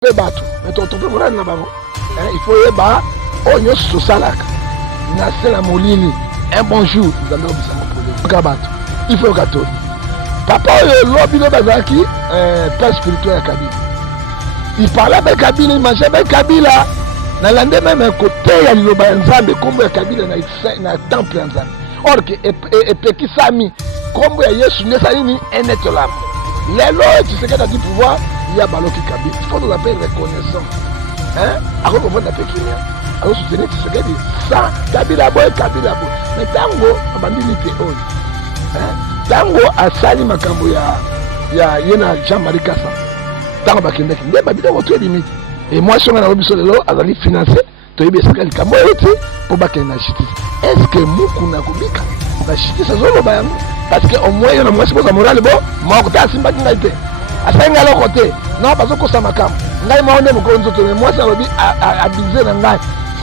bateau mais tu peux voir na bango il faut yeba onyo sosalaka na sela molili un bon jour nous allons bisango pour bateau il faut gâteau papa oyo lobi le bazaki père spirituel ya Kabila il parlait avec Kabila il mangeait avec Kabila na lande même côté ya liloba ya Nzambe kombo ya Kabila na temple ya Nzambe or que epeki sami kombo ya Yesu nesali ni un être là lelo tu sais que tu pouvoir il y a Baloki Kabila. Il faut nous appeler reconnaissant. Hein? Alors qu'on va l'appeler Kenya. Alors soutenir ce que dit ça. Kabila boy, Kabila boy. Mais tango, abandonné tes hauts. Tango a sali makambo ya yena Jean-Marie Kassa. Tango bakendeki. Nde babida wotu limite. Et moi si on a un biso lelo azali financé, to yebi esaka likambo ete pour bakenda justice. Est-ce que mukuna kubika? La justice azolo bayango. Parce que au moins yona mwasi boza morale bo, moi ko ta simba kinga ite. Asenga lo côté non parce que ça makam ngai maone mo konzo to moi ça lobi abiser na ngai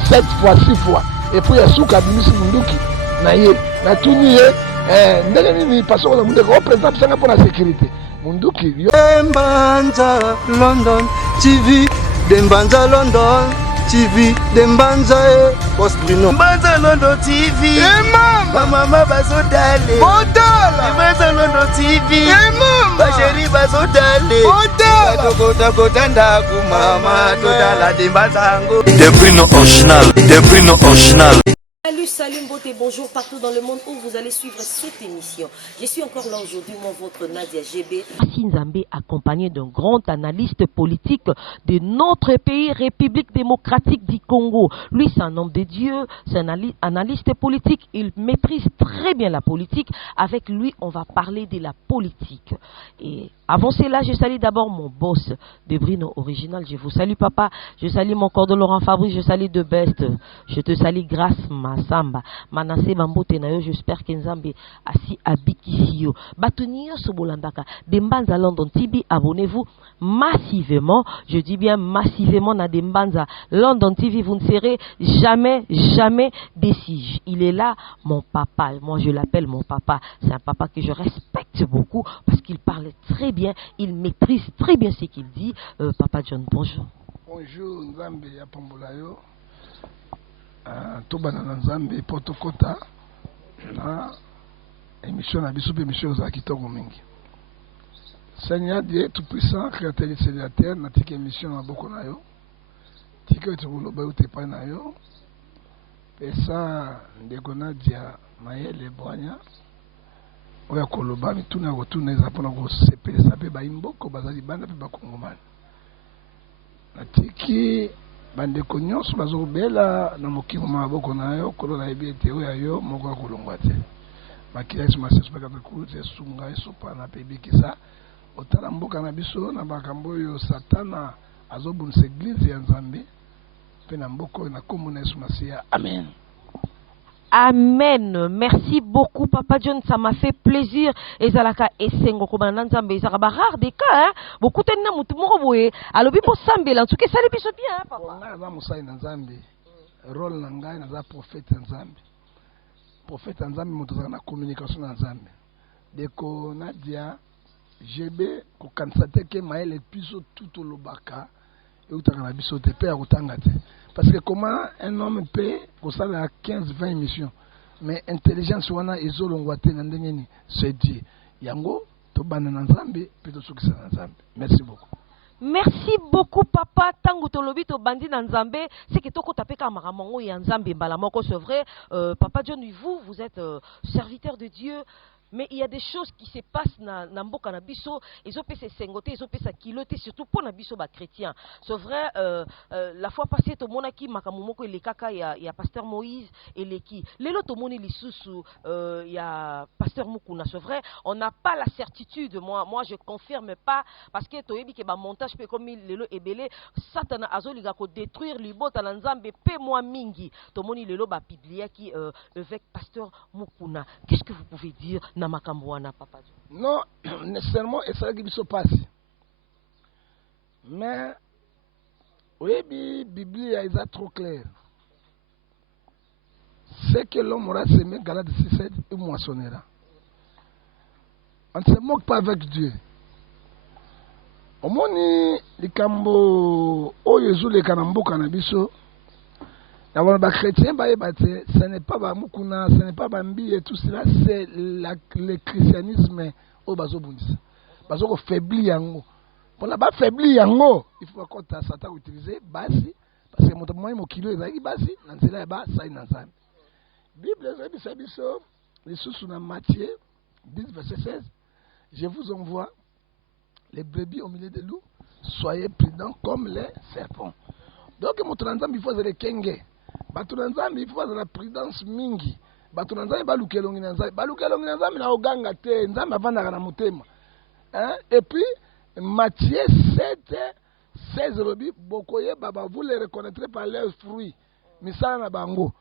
7 fois 6 fois et puis asuka bimisi munduki na ye na tuni ye ndenge nini parce que mundu ko présenter sanga pour la sécurité munduki yo Dembanza London TV Dembanza London TV Dembanza Boss Bruno Dembanza London TV Mama baso dale Bodala Dembanza London TV Bajeri baso dale Bodala Kota ndaku mama todala Dembanza ngo De Bruno original. Salut Mbote, bonjour partout dans le monde où vous allez suivre cette émission. Je suis encore là aujourd'hui, moi votre Nadia GB. Nzambe accompagné d'un grand analyste politique de notre pays, République démocratique du Congo. Lui, c'est un homme de Dieu, c'est un analyste politique, il maîtrise très bien la politique. Avec lui, on va parler de la politique. Et avant cela, je salue d'abord mon boss, de Bruno Original. Je vous salue papa, je salue mon corps de Laurent Fabrice, je salue de Best, je te salue grâce Massamba. Manase Bambote Nayo, j'espère que Nzambe asi abikisio. Batunia Sobolandaka, Dembanza London TV, abonnez-vous massivement. Je dis bien massivement na Dembanza London TV, vous ne serez jamais déçus. Il est là, mon papa. Moi, je l'appelle mon papa. C'est un papa que je respecte beaucoup parce qu'il parle très bien, il maîtrise très bien ce qu'il dit. Papa John, bonjour. Bonjour, Nzambe ya Pambolayo. Tobana na Nzambe potokota na émission na biso émission za kitoko mingi. Seigneur Dieu tout-puissant, créateur de la terre, na tika émission na boko na yo. Tika to loba yo te pa na yo. Pesa ndeko na dia mayele boanya. Oya koloba mituna kotuna eza pona ko sepesa pe ba imboko bazali banda pe ba kongomani. Na tiki bandeko nyonso bazobela na mokimo maboko na yo kolo na yebi ete oyo yo moko akolongwa te makila yesu masesu bakata kuze sunga yesu pana pe bikisa otala mboka na biso na bakambo oyo satana azobunisa eglize ya Nzambe pe na mboka oyo na kombo na yesu masiya amen. Amen. Merci beaucoup, Papa John. Ça m'a fait plaisir. Et Zalaka et Sengo Kobananzambe. Ils ont rare des cas, hein. Beaucoup de gens ont dit, alors, il faut s'embêter. En tout cas, ça les biso bien, hein, papa. On a Moussa Nzambe. Rôle Nangai, on a prophète Nzambe. Prophète Nzambe, on a la communication Nzambe. Dès qu'on a dit, GB, qu'on constate que Maël est plus tout au Lobaka. Et où tu as biso te père autant gâté. Parce que comment un homme peut ça à 15-20 émissions, mais intelligence wana ezolongwate na ndengeni c'est dit yango to banana Nzambe plutôt ce que ça Nzambe. Merci beaucoup. Merci beaucoup papa tangu tolobi to bandi na Nzambe c'est que toko tapeka maramongo ya Nzambe mbala moko c'est vrai papa John vous êtes serviteur de Dieu. Mais il y a des choses qui se passent dans mboka na biso, ils ont fait ces sengoté, ils ont fait sa kiloté, surtout pour na biso ba chrétien. C'est vrai, la fois passée, tout le monde a qui makamumoko et les kaka, il y a pasteur Moïse et les qui. Les lots, tout le monde est sous, il y a pasteur Mukuna. C'est vrai, on n'a pas la certitude. Moi, je confirme pas parce que tu que ba montage peut comme les lots est belé, Satan azoliga ko détruire libota na Nzambe pe moi mingi. Tout le monde les lots ba biblia qui avec pasteur Mukuna. Qu'est-ce que vous pouvez dire? Papa? Non, nécessairement, et ça qui se passe. Mais, oui, la Bible est trop claire. C'est que l'homme aura semé, Galate 6:7, il moissonnera. On ne se moque pas avec Dieu. omoni likambo oyo ezoleka na mboka na biso d'abord ba chrétien ce n'est pas ba mukuna, ce n'est pas bambi et tout cela, c'est le christianisme au bazobundisa bazoko faibli yango pour la ba faibli yango il faut que Satan utiliser basi parce que moto moi mokilo ezaki basi na nzela ba sai na nzambe. Bible ezebisa biso lisusu na Matthieu 10 verset 16, je vous envoie les brebis au milieu des loups, soyez prudents comme les serpents. Donc moto na nzambe il faut le kenge, bato na nzambe il faut la prudence mingi, bato na nzambe balukelongi na nzambe na oganga te, nzambe avandaka na motema. Et puis Matthieu 7 16 lobi bokoye baba, vous les reconnaîtrez par leurs fruits. Misala na bango.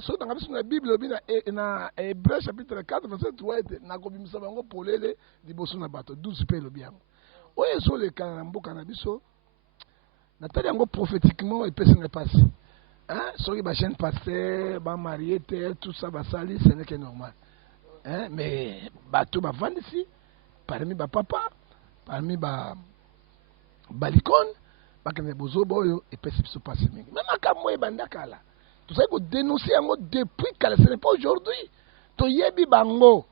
So dans la Bible lobi na Hébreu chapitre 4 verset 3 na kobimisa bango polele liboso na bato 12 pe lobi yango. Oyo so le kana mboka na biso na tali yango prophétiquement et personne n'est passé. Soki ba jeune pasteur ba marié tout ça ba sali, ce n'est que normal. Mais bato ba vendre ici parmi ba papa, parmi ba balikon bakene bozo boyo et pesi biso passe mingi. Même akamwe bandakala. Tout ça il faut dénoncer yango depuis kala, ce n'est pas aujourd'hui. To yebi bango.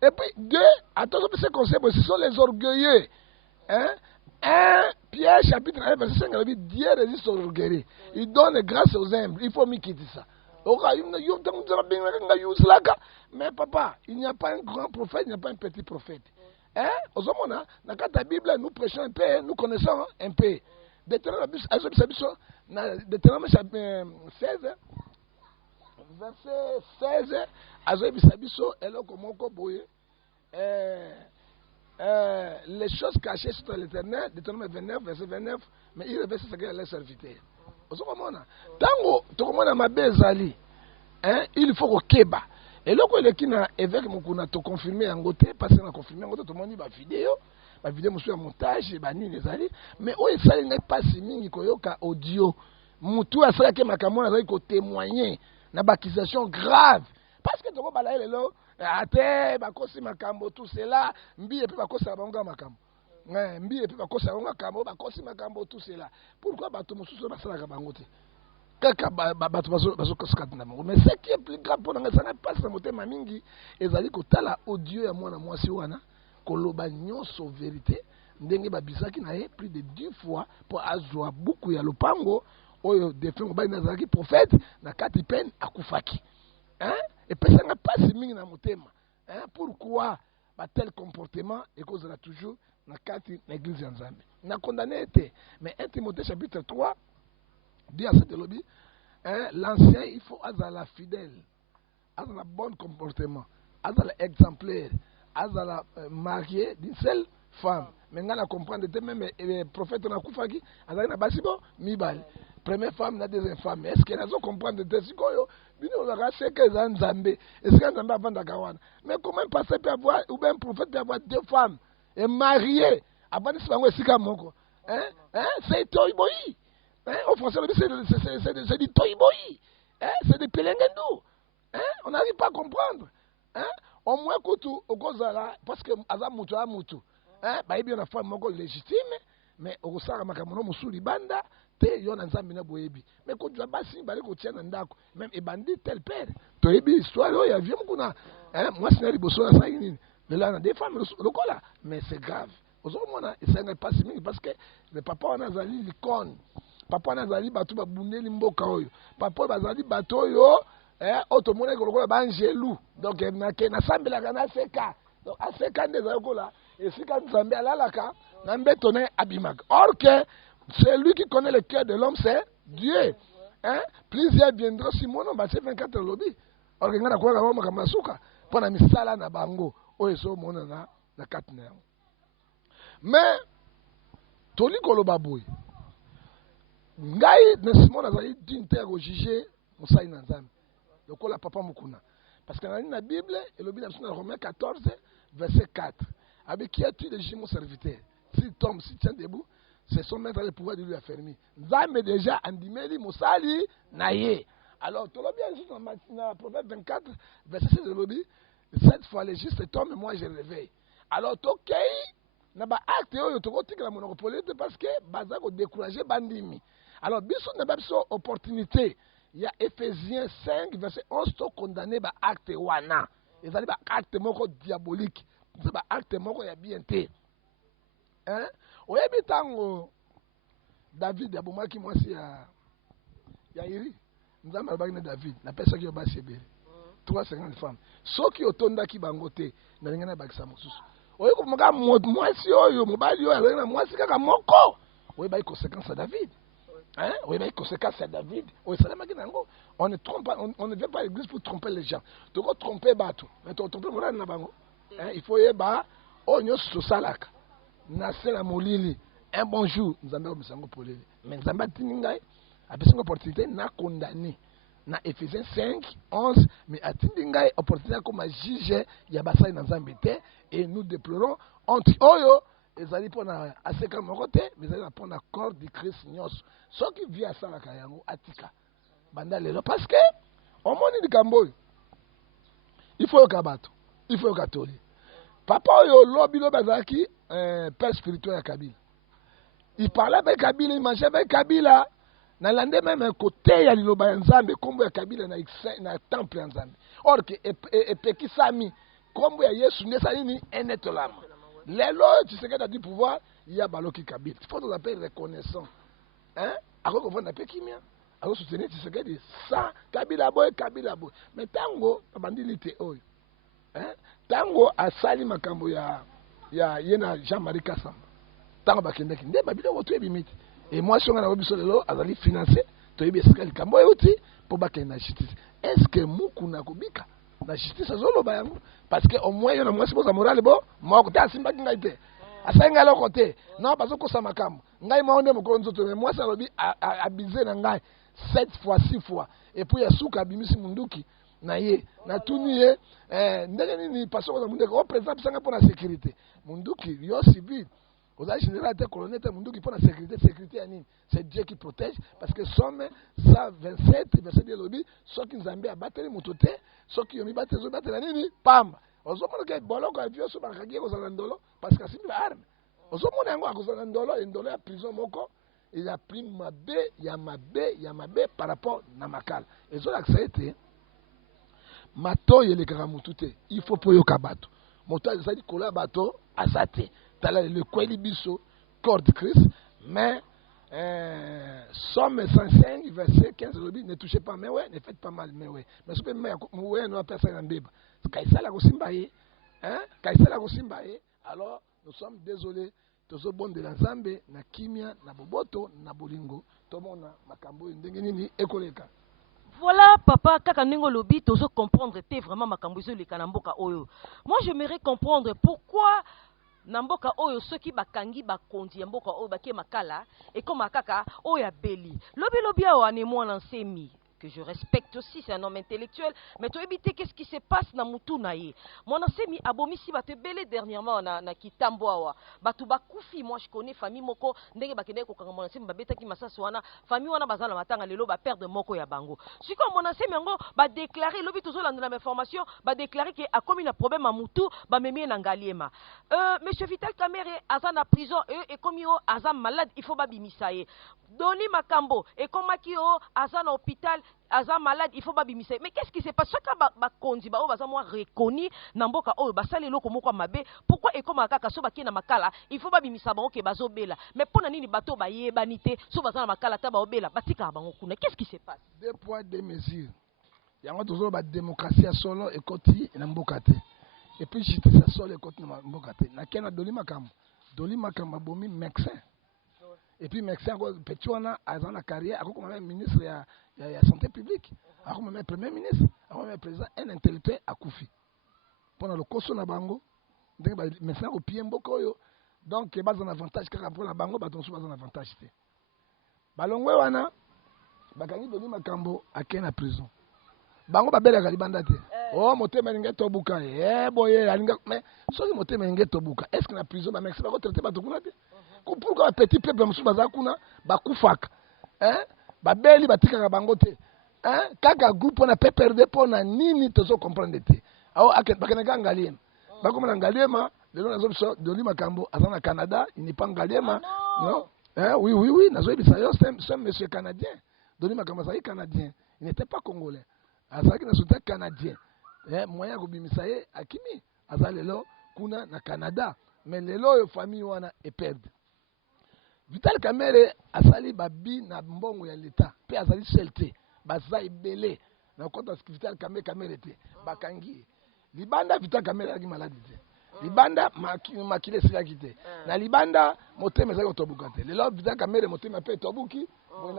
Et puis deux, attention ce concept, ce sont les orgueilleux. 1 Pierre chapitre 1 verset 5, Dieu résiste aux orgueilleux. Il donne grâce aux humbles. Il faut m'y quitter ça. Mais papa, il n'y a pas un grand prophète, il n'y a pas un petit prophète. Dans la Bible, nous prêchons un peu, nous connaissons un peu. Deutéronome chapitre 16, verset 16, les choses cachées sur l'Éternel, Deutéronome 29, verset 29, mais il révèle ce qu'elle a serviteur. Tango, tokomona mabezali, il faut au keba. Et là, quand il y a évêque mukuna to confirmer en côté, parce qu'on a confirmé en côté, tout le monde dit ba vidéo monsieur montage, ba ni les ali, mais oh ça n'est pas si mingi koyoka audio. Mutu asala ke makamona azali ko témoigner na bakisation grave. Parce que toko balaye lelo ate bakosi makambo tout cela, mbi et puis bakosi bango makambo. Mbi et puis bakosi bango makambo, bakosi makambo tout cela. Pourquoi bato mususu basala ka bango te? Kaka bato bazo koskata na bango. Mais ce qui est plus grave pour nga ça pas sa motema mingi ezali ko tala audio ya mwana mwasi wana koloba nyonso vérité ndenge babisaki na ye plus de 10 fois pour azwa buku ya lopango oyo defengo bali nazalaki prophète na kati pen akufaki. Et personne n'a pas si mingi na motema. Pourquoi tel comportement et causera toujours na kati na église ya Nzambe. Na condamné été. Mais 1 Timothée chapitre 3 dit à cette lobby, l'ancien il faut azala fidèle, azala bon comportement, azala exemplaire, azala marié d'une seule femme. Maintenant on comprend de même le prophète na kufaki azala na basibo mibali. Première femme, la deuxième femme. Est-ce qu'elle a comprendre de ce qu'il c'est que c'est Nzambe. Est-ce que Nzambe a vendu Gawana? Mais comment un pasteur peut avoir, ou bien un prophète peut avoir deux femmes et marié? Avant de se faire un moko. C'est Toyboyi. Au français, c'est du Toyboyi. C'est des Pelengendou. On n'arrive pas à comprendre. Au moins, au Gozala, parce que Azam Moutou a Moutou. Il y a une femme légitime, mais au Gozala, Makamono Moussouli Banda. Yon Nzambe na boyebi mais ko jwa basi bale ko tia na ndako même e bandi tel père to yebi histoire yo ya vieux mukuna moi sinali boso na sai nini le là na des femmes lokola mais c'est grave ozo mona ça n'est pas si mingi parce que le papa wana zali l'icône papa wana zali batu ba bundeli mboka oyo papa bazali bato yo auto mona ko lokola ba angelu donc na sambela kana seka donc aseka ndeza lokola et sika Nzambe alalaka na mbeto na abimaka or que c'est lui qui connaît le cœur de l'homme, c'est Dieu. Plusieurs viendront si mon nom, c'est 24 lobby. Or, il y a quoi comme Masuka. Pendant misala na bango, o eso mon na 4 ner. Mais, Tony Kolobaboy, Ngai, ne Simon Azali d'interroger Moussa Inazam. Le kola papa Mukuna. Parce que dans la Bible, et le Bible dans Romains 14, verset 4. Avec qui as-tu déjà mon serviteur? S'il tombe, s'il tient debout, c'est son maître le pouvoir de lui affermir. Nzambe déjà andimeli Moussali naye. Alors, tu l'as bien juste dans Proverbe 24, verset 6 de l'objet. Cette fois, les justes tombent, mais moi je réveille. Alors, Tokei, na ba acte oyo tokotikela monoko politique parce que baza ko décourager bandimi. Alors biso na biso opportunité ya Ephésiens 5 verset 11 to condamner ba acte wana. Ezali ba acte moko diabolique. C'est ba acte moko ya bien te. Hein? Oyebi tango David abomaki mwasi ya Iri. Nzamba alobaki na David na pesa ki yo basi ebele. 350 femmes. Soki otondaki bango te na lingana bakisa mosusu. Oyo ko maka mwasi oyo mobali oyo alona mwasi kaka moko. Oyo ba conséquence à David. Hein? Oyo ba conséquence à David. Oyo salamaki nango. On ne trompe pas, on ne vient pas à l'église pour tromper les gens. Tu vas tromper bato. Mais tu vas tromper moral na bango. Hein? Il faut yeba onyo sosalaka. Na sela molili. Un bon jour, nous avons besoin de polele. Mais nous avons besoin d'opportunité na condamner. Na Ephésiens 5, 11, mais atindingai opportunité comme juge yabasai na zambete et nous déplorons anti oyo ezali pona aseka mokote mais ezali pona corps du Christ nyos. Ce qui vient ça la kayango atika. Banda lelo parce que au moni di kamboy. Il faut kabato, il faut katoli. Papa oyo lobi lo bazaki père spirituel ya Kabila. Il parlait avec Kabila, il mangeait avec Kabila. Na lande même un côté ya liloba nzambe kombo ya Kabila na temple nzambe. Or que epeki sami kombo ya Yesu nesa nini enetolama. Lelo tu sais que du pouvoir il y a baloki Kabila. Il faut nous appeler reconnaissant. Hein? Ako ko vona peki mia. Ako soutenir tu sais que dit ça Kabila boy. Mais tango bandilité oyo. Hein? Tango asali makambo ya yena Jean-Marie Kassamba. Tango bakendeki nde babilo wotu ebimiti. Et moi, si on a un azali financé, tu es bien kambo euti pour baquer la justice. Est-ce que mukuna kubika la justice azolo bayango? Parce que au moins il y a moi c'est pour moral bon, moi côté asimba kingaite. Asenga lo côté. Non parce que ça makam. Ngai maonde moko nzoto mais moi ça lobi abiser na ngai 7 fois 6 fois. Et puis ya suka bimisi munduki na ye na tuni ye ndenge nini parce que munduki représente sanga pour la sécurité. Munduki yo civil. Vous avez général de colonel Munduki pour la sécurité anime. C'est Dieu qui protège parce que Somme 127 verset de lobby, ceux qui nous ont mis à battre les mototés, ceux qui ont mis à battre la nini, pam. Aux hommes qui bolon quand vieux sur Bakagi aux Alandolo parce que c'est une arme. Aux hommes qui aux Alandolo, il y a la prison moko, il a pris Yamabe par rapport à Namakal. Et ça a été Mato et les Karamutute. Il faut pour Yokabato. Moto ça dit kola bato asate. Le Kwelibiso, corps de Christ, mais Somme 105, verset 15, ne touchez pas, mais ouais, ne faites pas mal, mais ouais. Mais ce que ouais, nous personne en béba. Kaïsala Gosimbaye, hein? Kaïsala Gosimbaye, alors nous sommes désolés, tous les bons de la Zambé, na Kimia, na Boboto, na Bolingo, tout le monde na Makambo, Ndengenini, Ekoleka. Voilà, papa, kaka ningo lobi, tozo comprendre, t'es vraiment Makambo, le Kanamboka Oyo. Moi, j'aimerais comprendre pourquoi. Namboka oyo soki bakangi bakondi mboka oyo bakie makala et comme akaka oya beli lobi awane mwana nsemi que je respecte aussi, c'est un homme intellectuel, mais tu éviter qu'est-ce qui se passe na mutu na ye. Mon ensemi abomisi ba te belé dernièrement na kitambo awa. Batu bakufi, moi je connais famille moko ndenge bakende ko kanga mon ensemi ba beta ki masasa wana famille wana bazana matanga lelo ba perdre moko ya bango. Si comme mon ensemi yango ba déclarer lobi toujours la information, ba déclarer que a commis un problème à mutu, ba memie na ngaliema. Monsieur Vital Kamere azana prison et comme yo azam malade, il faut ba bimisaye. Doni Makambo et comme Makio azana hôpital Aza malade, il faut pas bimisa. Mais qu'est-ce qui se passe? Chacun va kondi, ba obaza moi reconnu, namboka o basale loko moko mabe. Pourquoi et comme akaka so baki na makala, il faut pas bimisa ba oke bazo bela. Mais pour nani bato ba yebanité, so baza na makala ta ba obela, batika bango kuna. Qu'est-ce qui se passe? 2 poids 2 mesures. Yango toujours ba démocratie solo et koti na mbokate. Et puis justice solo et koti na mbokate. Na kena Doli Makamba bomi médecin. Et puis médecin petit wana azan la carrière, ako comme ministre ya santé publique, ako même premier ministre, ako même président un intellectuel akufi. Pendant le koso na bango, ndenge ba médecin au pied mboko yo. Donc ba un avantage kaka pour la bango ba tonso ba un avantage té. Balongwe wana bakangi Doli Makambo akena prison. Bango ba bela kalibanda té. Oh motema ninge tobuka boye alinga mais soki motema ninge tobuka est-ce que na prison ba médecin ba ko traiter ba tokuna té? Pourquoi petit peuple musu bazakuna bakufaka hein babeli batika bango te hein kaka groupe na PPRD pona nini tozo comprendre te aho bakena ngaliema bakoma ngaliema Les gens ont Denis Makambo, au Canada, il n'est pas en Ngaliema. Non. Oui, c'est un monsieur canadien. Denis Makambo, c'est canadien. Il n'était pas congolais. C'est canadien. Moyen de Bimisaye, Akimi, Azalelo, Kuna, na Canada. Mais les lois de famille wana est perdue. Vital Kamere, Asali Babi, na Mbongo ya l'État. Puis Azali Selte, Bazai Belé. Na compte ce que Vital Kamere était. Bakangi. Libanda, Vital Kamere a malade. Libanda, Makile Sila Kite. Na Libanda, Motema Zaki Otobukate. Les lois Vital Kamere, Motema Pe Tobuki.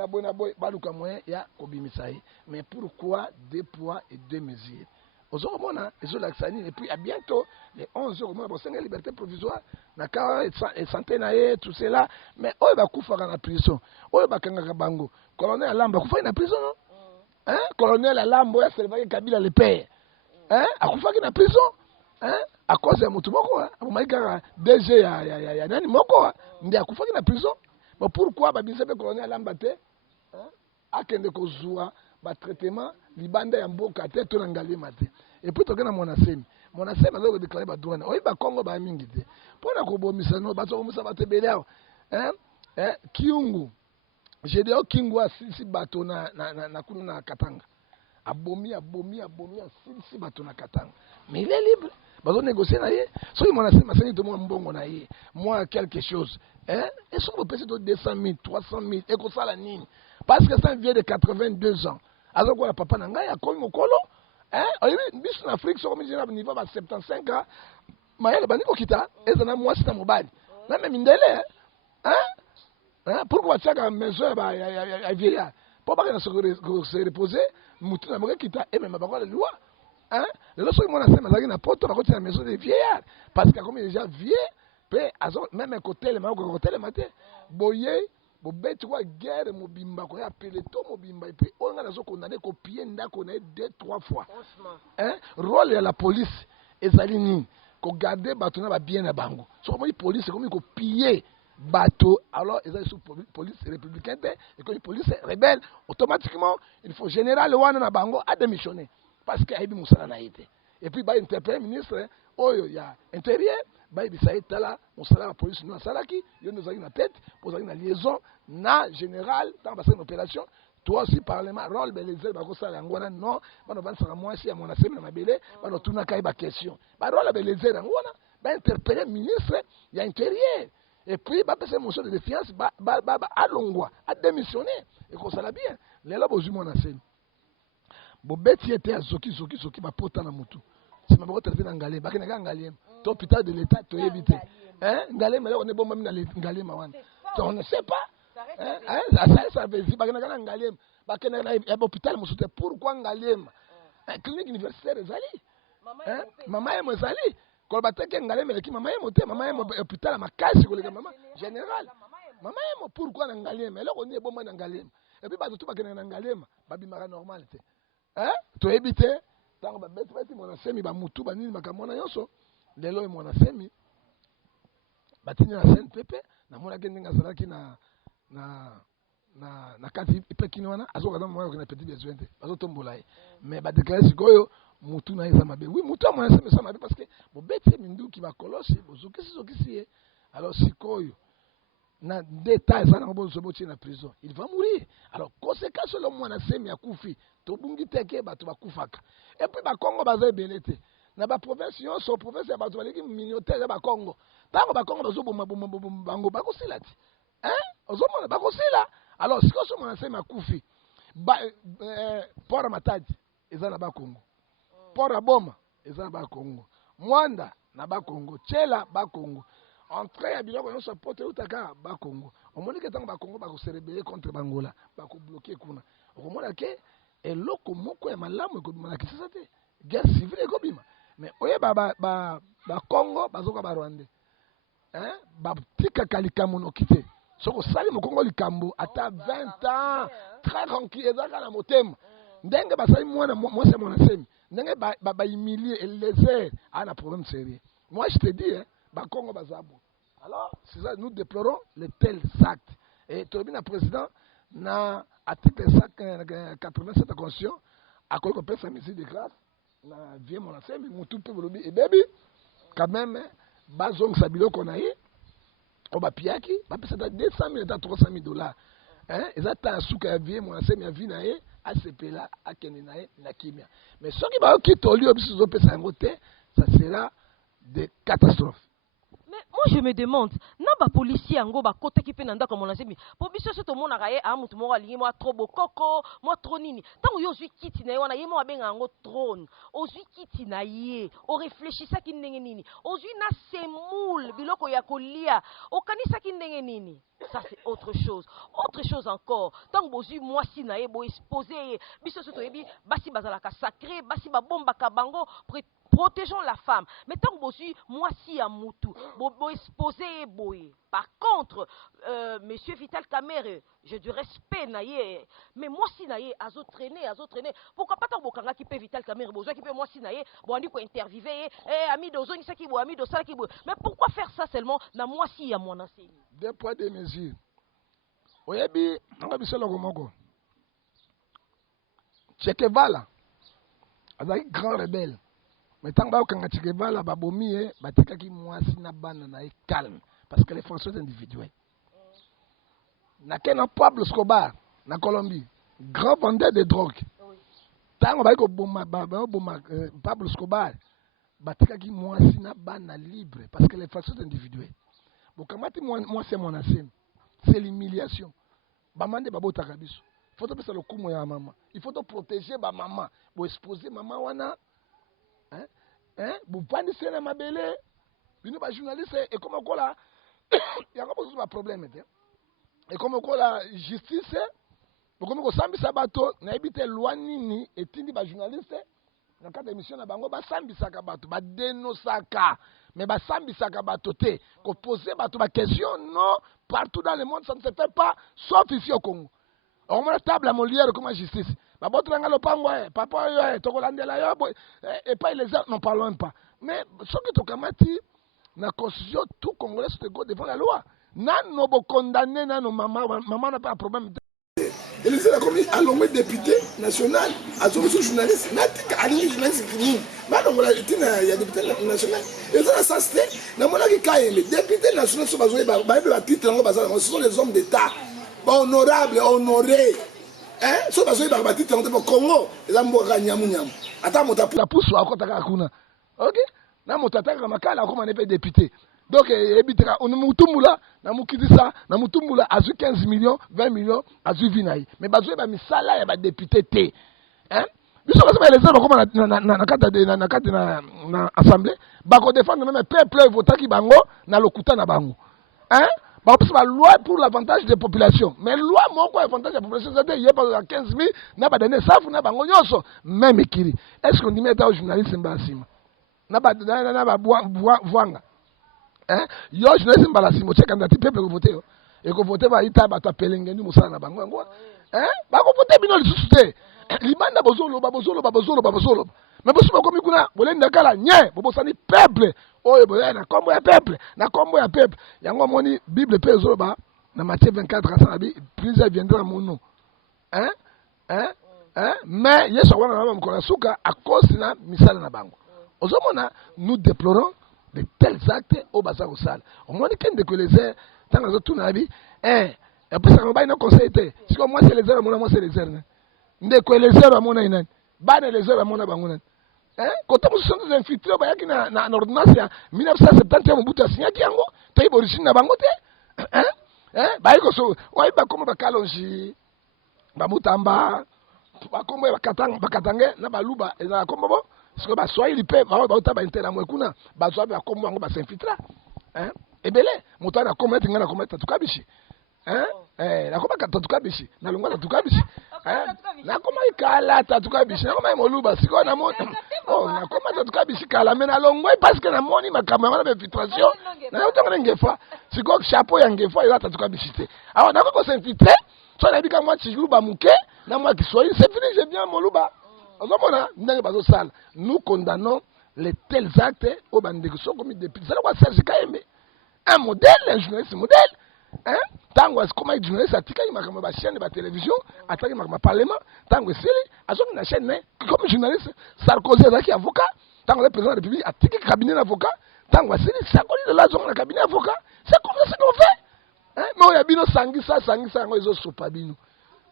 Bona boy, Baluka Moyen, ya Kobimisaye. Mais pourquoi 2 poids et 2 mesures? Et puis à bientôt, les 11 heures, on a liberté provisoire, et santé, tout cela, mais on va couper dans la prison. On va kanga bango. Colonel Alamba, couper dans la prison, non? Hein? Colonel Alamba, c'est le Kabila le père. Hein? À couper dans la prison? Hein? À cause de Moutoumoko, hein? Vous m'avez dit, DG, il y a un moko, hein? Mais à couper dans la prison? Mais pourquoi, le colonel Alamba, hein? À Kende Kozua, traitement, Libanda Yamboka, tête, tout l'angalé maté. Et puis, tu as mon asemi. Mon asemi a déclaré que douane. Oui, bah, Congo, bah, mingite. Pour la Kobo Misano, bah, tu vas te béler. Hein? Kiungu. J'ai dit, Kingu a 6 bateaux na Katanga. Abomi, si bateaux na Katanga. Mais il est libre. Bah, on négocie na ye. So, mon asemi, ma seigne, tout le monde mbongo na ye. Moi, quelque chose. Hein? Et si on peut passer de 200 000, 300 000, et qu'on ça la ligne. Parce que c'est un vieux de 82 ans. Alors, quoi, papa n'a ya koy mokolo. Hein? Bis en Afrique, sur le niveau de 75 ans, Maya le baniko kita, et ça n'a moi c'est un mobile. Même Mindele, hein? Pourquoi tu as une maison à vieillard? Pour pas qu'elle se repose, Moutou n'a pas quitté, et même pas la loi. Hein? Le lorsque mon ancien m'a dit n'a pas de la maison des vieillards. Parce que comme il est déjà vieux, même un côté, le matin, boyer. Bobe tu vois guerre mobimba ko ya peloton mobimba et puis on a raison qu'on a copié ndako na 2-3 fois. Hein? Rôle de la police ezali nini ko garder bateau na ba bien na bango. So comme police comme ko piller bateau alors ezali sous police républicaine et que police rebelle automatiquement il faut général wana na bango a démissionner parce que aibi musala na été. Et puis ba interpellé ministre oyo ya intérieur bah il s'est là on sera la police nous salaki il nous a une tête pour une liaison na général dans une opération toi aussi parlement rôle belizer ba ko sala ngwana non bano ban sala moi si à mon assemblée na belé bano tuna kai ba question ba rôle belizer ngwana ba interpeller ministre il intérieur et puis ba passer motion de défiance ba alongwa a démissionner et qu'on sala bien les là bozu mon assemblée bobeti était à zoki ba pota na mutu c'est ma boîte de Ngalé ba kenga Ngalé to hôpital de l'état to éviter hein Ngalé mais on est bon même dans Ngalé mawan on ne sait pas hein ça veut dire ba kenga Ngalé ba kenga hôpital musuté pourquoi Ngalé clinique universitaire ezali hein maman est mozali ko ba teke Ngalé mais qui maman est moté maman est hôpital makasi ko le maman général maman est pourquoi Ngalé mais là on est bon dans Ngalé et puis ba tout ba kenga Ngalé ba bimara normalité hein to éviter tant que bête mon asemi ba mutu ba nini makamona yoso lelo mon asemi batini na CNPP na mona kendinga salaki na kati ipekini wana azoka na moyo na petit besoin azo tombola mais ba déclarer sikoyo mutu na isa mabe oui mutu mon asemi ça mabe parce que bo bête mindu ki ba kolosi bozuki si alors sikoyo na détail ça na bozo boti na prison il va mourir alors conséquence le mon asemi akufi to bungi teke ba to ba kufaka et puis ba Congo baza belete na ba province yo so province ya ba to baleki minoritaire ba Congo tango ba Congo bazo bomba bango ba kosilati hein ozomona ba kosila alors siko so mona sema kufi ba pora matadi ezana ba Congo pora boma ezana ba Congo Mwanda na ba Congo Chela ba Congo entrée ya biloko nyonso pote utaka ba Congo omoni ke tango ba Congo ba ko se rebeller contre Bangola ba ko bloquer kuna okomona ke eloko moko ya malamu ekobima na kisasa te guerre civile ekobima mais oye ba Congo bazoka ba Rwanda hein ba tikaka likambo noki te soko sali mokongo likambo ata 20 ans très tranquille ezaka na motema ndenge basali mwana mwasi mwana semi ndenge ba humilier et léser ana problème sérieux moi je te dis hein ba Congo bazabo alors c'est ça nous déplorons les tels actes et Tobina président na article 87 de la Constitution à quoi on peut faire mesure de grâce na vie mon ancien mutu pe bolobi et baby quand même bazongisa biloko na ye o bapiaki bapesata 200 000 ata 300 000 dollars eza ta suka ya vie mwana semi ya vie na ye asepela akende na ye na kimia mais soki bayoki tolio biso tozopesa yango te ça sera des catastrophes. Mais moi je me demande, na ba policier yango ba côté qui pe nanda comme on a dit, pour biso so to mona ka ye amutu mo alingi mo trop bokoko, mo trop nini. Tango yo zwi kiti na ye wana ye mo abenga yango trône. O zwi kiti na ye, o réfléchissa ki ndenge nini. O zwi na semoule biloko ya kolia, o kanisa ki ndenge nini. Ça c'est autre chose. Autre chose encore. Tango bo zwi mwasi na ye bo exposer biso so to yebi basi bazala ka sacré, basi ba bomba ka bango protégeons la femme. Mais tant que je moi si à Moutou, bo exposé boy. Par contre, monsieur Vital Kamerhe, j'ai du respect naïe. Mais moi si naïe, azo traîner. Pourquoi pas tant bokanga qui peut Vital Kamerhe, besoin qui peut moi si naïe, bon on dit quoi interviewer, ami dozo ni saki bo, ami do saki bo. Mais pourquoi faire ça seulement na moi si à mon enseigne? Deux poids deux mesures. Oyebi, on va biselo komoko. Chekevala. Azaki grand rebelle. Mais tant que quand tu vas là, babomi, batikaki mwasi na bana na calme parce que les Français sont individuels. Na Kenya Pablo Escobar na Colombie, grand vendeur de drogue. Tant que baiko boma Pablo Escobar, batikaki mwasi na bana libre parce que les Français sont individuels. Bon kamati moi c'est mon ancien, c'est l'humiliation. Bamande babota kabiso. Il faut te passer le coup ya maman. Il faut te protéger ba maman, pour exposer maman wana. Vous pensez na mabele bino ba journaliste et comme quoi il y a pas de problème et comme quoi justice comme ko sambisa bato na ebite loi nini etindi ba journaliste na kata émission na bango ba sambisa ka bato ba dénosaka mais ba sambisa ka bato te ko poser bato ba question non partout dans le monde ça ne se fait pas sauf ici au Congo on met la table à Molière comme justice. Babotranga lopango papa yo tokolandela yo et pas les autres n'en parlons même pas mais ce que tokamati na constitution tout congolais se go devant la loi nan no bo condamner nan no maman n'a pas un problème et les a commis à l'homme député national à son journaliste natika ali journaliste ni bado ngola tina ya député national et ça ça c'est na mona ki kaele député national so bazoye ba titre ngo bazala ce sont les hommes d'état honorables honorés. So bazoyi ba titre en Congo eza mboka nyamu ata mota la pousse wa kota kuna OK na motata ka makala ko manepe député donc ebitera on mutumbula na mukidisa na mutumbula azu 15 millions 20 millions azu vinai mais bazoyi ba misala ya ba député te biso ko ba les gens ko na kata na assemblée ba ko défendre même peuple votaki bango na lokuta na bango parce que la loi pour l'avantage des populations. Mais la loi, mon avantage des populations, c'est-à-dire, il y a 15 000, n'a pas donné ça, vous n'avez pas donné ça. Même écrit. Est-ce qu'on dit, mais aux journalistes, n'a pas voanga. Il y a un journaliste, c'est quand tu peux voter. Et que voter, il y a un pelenge, nous, ça, n'a pas voté. Bah, voter, bien, le sous-souté. L'imanda, bozolo. Mais vous savez comment vous voulez ndakala nye vous savez peuple oyo boya na kombo ya peuple yango moni Bible pe zoloba na Matthieu 24 asabi plusieurs viendra mon nom mais yeso wana na mkola suka à cause na misala na bango ozomona nous déplorons de tels actes au bazar au sale au moins kende que les airs tant que tout na bi et puis ça va une conseiller si moi c'est les airs moi c'est les airs ndeko les airs à mon ina bana les airs à mon bango quand on se sent infiltré na ordonnance ya 1970 Mobutu asinyaki yango to ibo origine na bango te ba ko so wa ba komo ba kalonji ba mutamba ba komo ba katange na ba luba eza komo bo siko ba swahili pe ba uta ba intera mwe kuna ba zwa ba komo bango ba s'infiltra ebele mutana komo etinga na komo tatukabishi na koma tatukabishi na longa tatukabishi na koma ikala tatukabishi na koma moluba siko na mona na koma tatukabishi kala mena longwe parce que na moni makamera na infiltration na yotonga ngefa siko chapeau ya ngefa yo tatukabishi te alors na ko s'infiltrer so na bika moi chiluba muke na moi Kiswahili c'est fini je viens moluba ozomona ndenge bazo sala nous condamnons les tels actes au bandeko so comme depuis ça quoi Serge Kaembe un modèle un journaliste modèle tango comme un journaliste atikaki makambo ba chaîne ba télévision ataki makambo parlement tango sili azoki na chaîne comme journaliste Sarkozy azaki avocat tango le président de la République atiki cabinet d'avocat Tant que c'est ça qu'on dit de la zone, le cabinet avocat. C'est comme ça qu'on fait. Hein? Mais on y a bien sangisa, ils ont sopabino.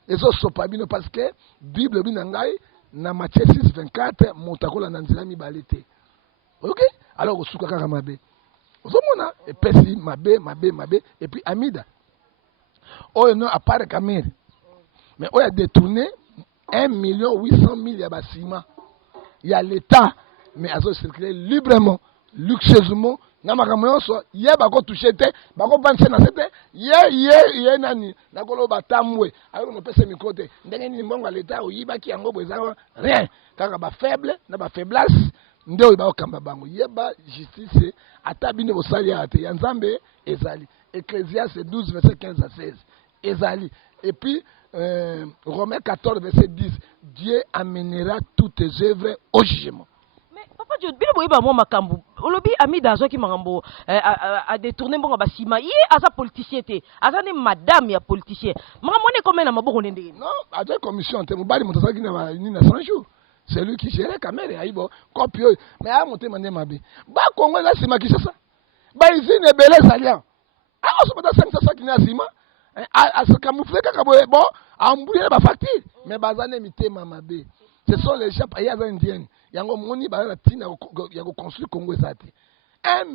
Ils ont sopabino parce que Bible binangai, na Matthieu 6, 24, montakola nanzila mi balete. Ok? Alors, au soukaka mabe. Au somona, et pesi, mabe, et puis Amida. Oh, non, à part Kamere. Mais on a détourné 1 800 000 yabasima. Il y a l'État, mais ils ont circulé librement, luxueusement. Namakamoyoso, yé bako touché te, bako banse na sete, yé nani, nakolo batamwe. Alors on peut se mikote. Ndenge ni mbongo l'État, ou yibaki yango bozawa, rien. Kaka ba faible, na ba faiblesse. Ndeo ba okamba bango yeba justice atabine bosali ate ya nzambe ezali Ecclésiaste 12 verset 15 à 16 ezali et puis Romains 14 verset 10 Dieu amènera toutes tes œuvres au jugement. Mais papa Dieu bien boyeba mo makambu olobi Amida azo ki makambo a détourner mbonga basima ye aza politicien te aza ne madame ya politicien makambo ne comme na maboko ndenge non aza commission te mobali mutazaki na 100 jours. C'est lui qui gérait Kamere, Aïbo, Copio, mais à monter mané mabe. Ba Congo là, c'est ma qui ça. Ba ici ne belé saliant. Ah, on se met dans 500 qui n'a sima. À ce camoufler kakaboye bon, à embrouiller la facture. Mais bazane mité mamabe. Ce sont les chefs à Yaza indiennes. Yango moni ba la tina yango construit Congo zati. 1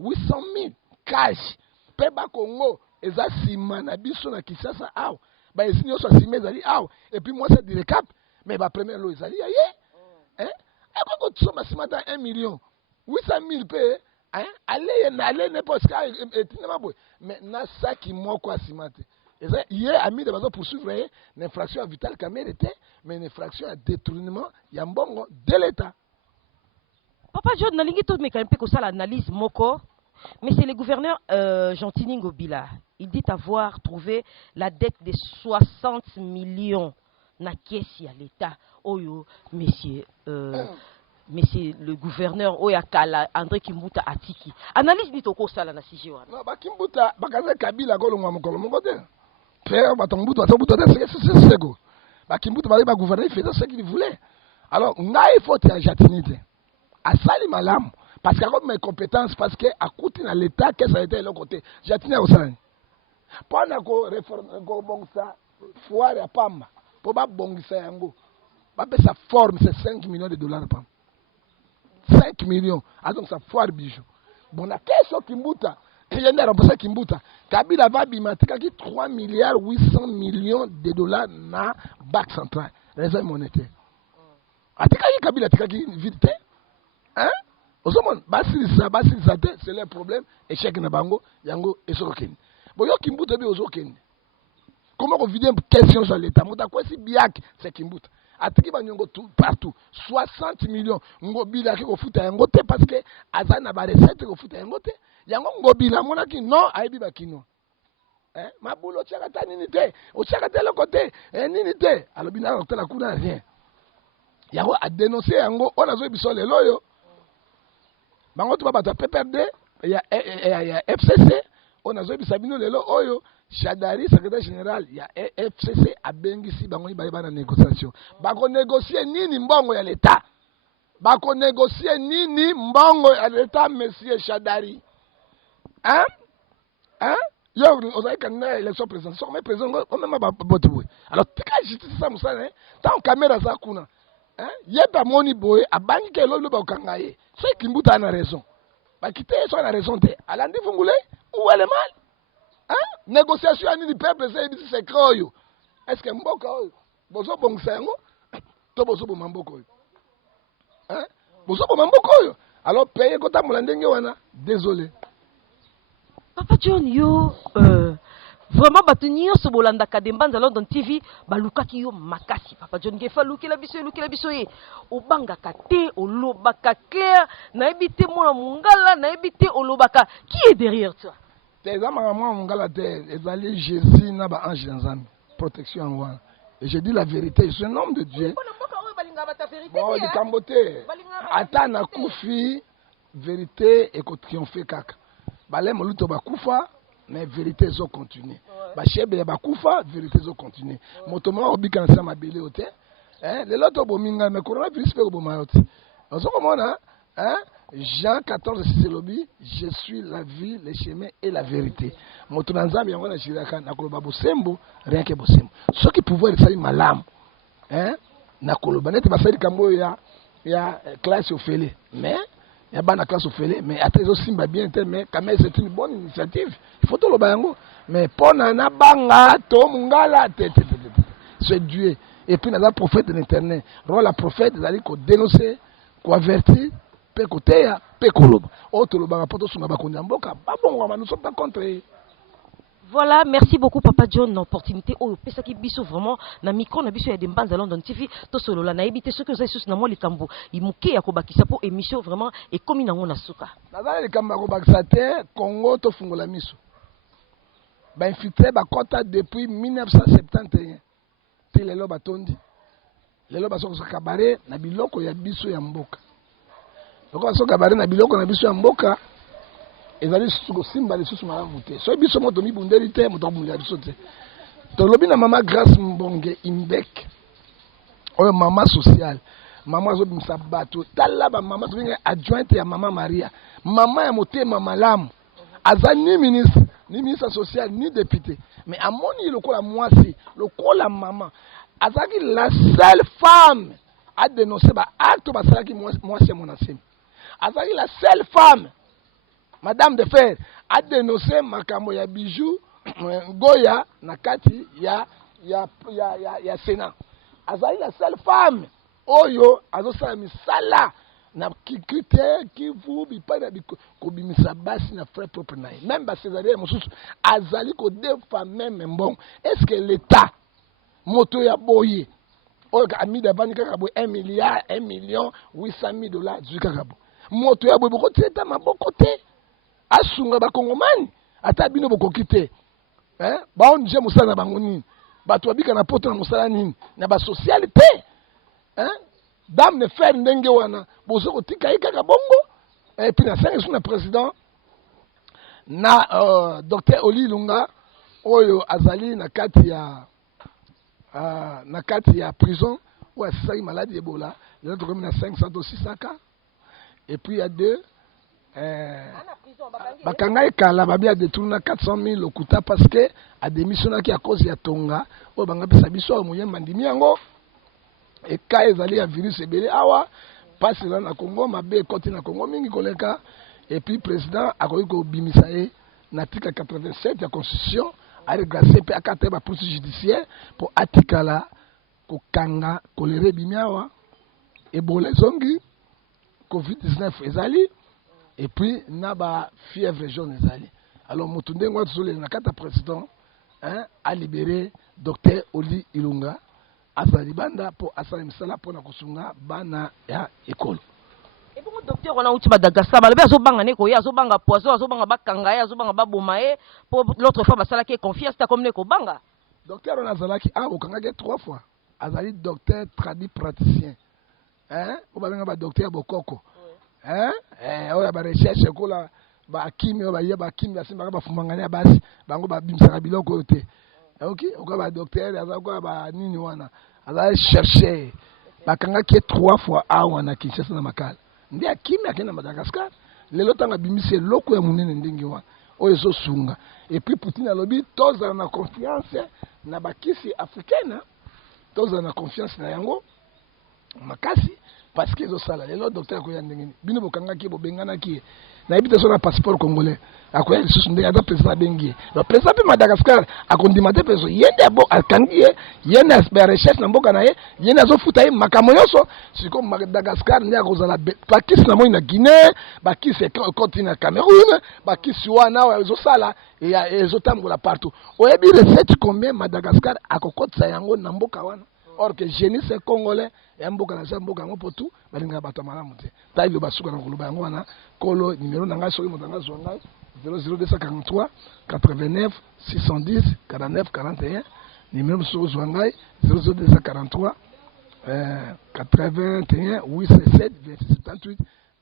800 000 cash. Pe ba Congo eza sima na biso na Kinshasa aw. Ba ici nyo so sima ezali aw. Et puis moi c'est du cap. Mais ma première loi, ils allaient hein? Et quand tu sommes à 1 800 000 paix, hein? Allez, n'importe quoi, mais n'a ça qui m'a quoi si matin. Hier, ami de base poursuivre une infraction à Vital Kamere était, mais une infraction à détournement, il y a un bon de l'État. Papa John, nalingi tout mais quand même que ça l'analyse moko, mais c'est le gouverneur Gentini Ngobila. Il dit avoir trouvé la dette de 60 millions. Na kiesi ya l'État oyo monsieur le gouverneur oya kala André Kimbuta atiki analyse ni toko sala na sujet wana non ba Kimbuta bakaza Kabila kolongwa mokolo moko te père batombuta c'est sego ba Kimbuta ba gouverneur faisait ce qu'il voulait alors ngai faut te jatinite asali malamu parce que comme mes compétences parce que à côté na l'État que ça a été l'autre côté jatine au sein pendant ko réforme ko bon ça foire ya pamba. Pour ba bongisa yango ba sa forme c'est 5 millions de dollars par 5 millions donc ça foire bijou bon na question Kimbuta il y a remplacer Kimbuta Kabila va bimatika qui 3 milliards 800 millions de dollars na banque centrale réserve monétaire atika Kabila tika qui vite hein osomon basili ça c'est le problème échec na bango yango esokeni bon yo Kimbuta bi ozokeni. Comment on vit une question sur l'État? Mouta quoi si biak c'est Kimbuta. Atiki banyongo tout partout. 60 millions. Ngobila ki ofuta yangote parce que azana ba recette ofuta yangote. Yango ngobila mona ki non aibi bakino. Hein? Mabulo tchakata nini te. O tchakata le côté. Nini te. Alobina hôtel kuna rien. Yango a dénoncé yango on a zo biso le loyo. Bango tu bata PPRD, il y a FCC, on a zo bisabino le lo oyo. Chadari, secrétaire général, il y a FCC à Bengisi, il y a une négociation. Bako négocier nini mbongo ya l'État. Bako négocier nini mbongo ya l'État, monsieur Chadari. Hein? Hein? Yo, on a une élection présidentielle. Mais président, on n'a pas voté. Alors, tu as justice ça, Moussa, hein? Tant caméra ça, kuna. Hein? Yeba moni boy, a bangi ke lolo ba kangaye. C'est Kimbuta a raison. Ba kité, so a raison te. Alandi fungule, où elle est mal? Hein? Négociation à ni peuple c'est croyo. Est-ce que mboka oyo bozo bongisa yango to bozo bo mamboko oyo? Hein? Bozo bo mamboko oyo. Alors payer kota mulandenge wana, désolé. Papa John yo vraiment batunyo so bolanda kadembanza London TV balukaki yo makasi Papa John Gefa lukela biso ye obanga kate olobaka clair na ebité mona mungala na ebité olobaka qui est derrière toi? Tes amis à moi, mon gars, ils allaient Jésus, n'a pas ange dans protection en moi. Et je dis la vérité, je suis un homme de Dieu. Bon, du Camboté, attends, na koufi, vérité et qui ont fait caca. Balé, mon luto ba koufa, mais vérité, ils ont continué. Bachebe, ba koufa, vérité, ils ont continué. Motoma, obi kan sa ma belé oté. Le loto bominga, mais coronavirus fait au bomayote. On se comment, hein? Jean 14, c'est lobby, je suis la vie, le chemin et la vérité. Motonanzambi yango na jiraka na koloba bosembo, rien que bosembo. Ce qui pouvoir ça malam. Hein? Na koloba nete basali kambo ya classe ofele. Mais il y a bana classe ofele, mais attezo simba bien mais quand même c'est une bonne initiative. Il faut tout le bango. Mais pona na banga to mungala c'est Dieu. Et puis na prophète de l'internet. Roi la prophète zali ko dénoncer, ko avertir. Voilà, merci beaucoup Papa John, l'opportunité au pesa qui biso vraiment na micro na biso ya de mbanza London TV to solo la na ebité ce que vous avez sous na moi les kambo il muke ya ko bakisa po émission vraiment et comme na ngona suka na za les kamba ko bakisa te Congo to fungola miso ba infiltré ba kota depuis 1971 te lelo batondi lelo basoko kabare na biloko ya biso ya mboka. Donc on kabare na biloko na biso ya mboka ezali suko simba le susu malamu te so biso moto mi bundeli te moto bundeli biso te to lobi na mama Grace Mbonge Imbek oyo mama social mama azo bimisa bato tala ba mama to binga adjointe ya mama Maria mama ya motema malamu aza ni ministre social ni député mais amoni lokola mwasi lokola mama azaki la seule femme a dénoncé ba acte basalaki mwasi ya monasemi. Azaki la seule femme, Madame de Fer, a dénoncé makambo ya bijou Goya nakati ya Sénat. Azaki la seule femme, Oyo, azosala misala na kikite kivu bipana ko bimisa basi na frère propre naï. Même ba Césarien mosusu azali ko defa même bon. Est-ce que l'État moto ya boye oyo ami davani kaka bo 1 milliard 1 million 800 000 dollars zukaka bo. Moto ya boye boko teta maboko te asunga ba kongomani ata bino boko kite ba on je musala na bango nini bato babika na poto na musala nini na ba socialité dame ne faire ndenge wana bozo kotika kaka bongo et puis na sengi suna président na docteur Oli Lunga oyo azali na kati ya prison ou asali maladie Ebola les autres comme na 500 ou 600 cas. Et puis il y a deux bakanga ekala babia détourna 400 000 lokuta parce que a démissionnaki à cause ya tonga o banga pesa biso moyemba ndimi yango et ka ezali ya virus ebele awa passe na Congo mabe koti na Congo mingi koleka et puis président akoki ko bimisa e na article 87 ya constitution a regracé pe akate ba procédure judiciaire pour atikala ko kanga kolere bimiawa Ebola zongi COVID-19 ezali et puis naba fièvre jaune ezali. Alors motunde ngwa tsole na kata président a libéré docteur Oli Ilunga azali banda pour asala misala pour na kusunga bana ya école. Et bon docteur on a uti Madagascar balobi azobanga neko ya azobanga poison azobanga bakanga ya azobanga baboma ye pour l'autre fois basala ke confiance ta comme neko banga. Docteur on azalaki okanga ke 3 fois azali docteur tradi praticien. On va venir ba docteur Bokoko. Oya ba recherche kola ba kimi ba ye ba kimi asimba ba fumangania basi bango ba bimsaka biloko te. OK, on va ba docteur azako ba nini wana. Ala chercher bakanga ke 3 fois wana Kinshasa na Makala. Ndi akimi akena Madagascar. Lelo tanga bimise loko ya munene ndingi wana. Oyo so sunga. Et puis Poutine alobi toza na confiance na bakisi africaine. Toza na confiance na yango. Makasi parce que zo sala le docteur ko yandengeni bino bokanga ki bobengana ki na ibite so na passeport congolais akoya lisusu ndenge ata président bengi le président pe Madagascar akondima te peso yende bo akangi yende asper recherche na mboka na ye yende azo futa ye makamo yoso siko Madagascar ndi akozala bakisi na moi na Guinée bakisi continent na Cameroun bakisi wana wa zo sala et zo tambola partout oyebi recette combien Madagascar akokotsa yango na mboka wana. Or que génie c'est congolais et mboka na mboka ngo potu balinga bato malamu te tailo basuka na kuluba yango wana kolo numéro nanga soki motanga zonga 00243 89 610 49 41 numéro soki zonga 00243 81 877 28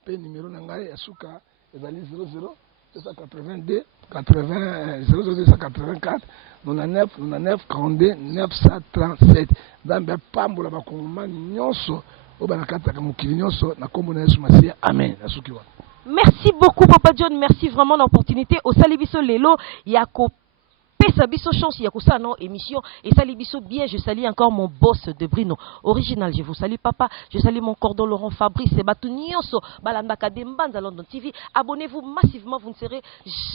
pe numéro nanga ya suka ezali 00 282 00284 99 99 42 937 Zambe pambola bakongomani nyonso obanakata ka mokili nyonso na kombo na Yesu Masiya amen asukiwa. Merci beaucoup, Papa John. Merci vraiment l'opportunité. Au Salibiso Lelo, Yako Sabiso chance, Yako ça non émission. Et Salibiso bien, je salue encore mon boss de Brino. Original, je vous salue, papa. Je salue mon cordon Laurent Fabrice. Et Batunioso, Balambaka Dembanza London TV. Abonnez-vous massivement, vous ne serez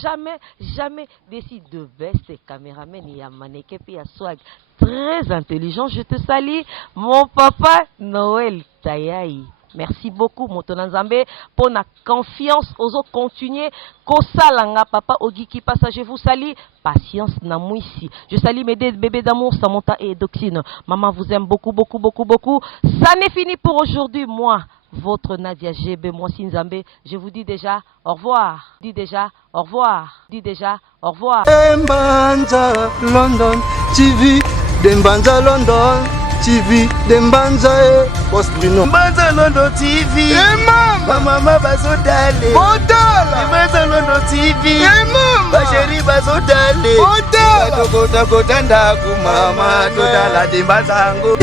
jamais déçus de best caméraman. Il y a Maneke, puis il y a Swag. Très intelligent, je te salue, mon papa Noël Tayaï. Merci beaucoup, Motonanzambe, pour la confiance. Aux autres, continuer. Kosalanga, papa, Ogiki, passe, je vous salue. Patience, Namouissi. Je salue mes deux bébés d'amour, Samantha et Doxine. Maman vous aime beaucoup. Ça n'est fini pour aujourd'hui, moi. Votre Nadia GB, moi Sinzambe, je vous dis déjà au revoir. Dembanza London TV, Dembanza London TV, Dembanza Post Bruno. Dembanza London TV, mama bazodale. Dembanza London TV, basheri bazodale. Kota ndaku mama totala Dembanza ngo.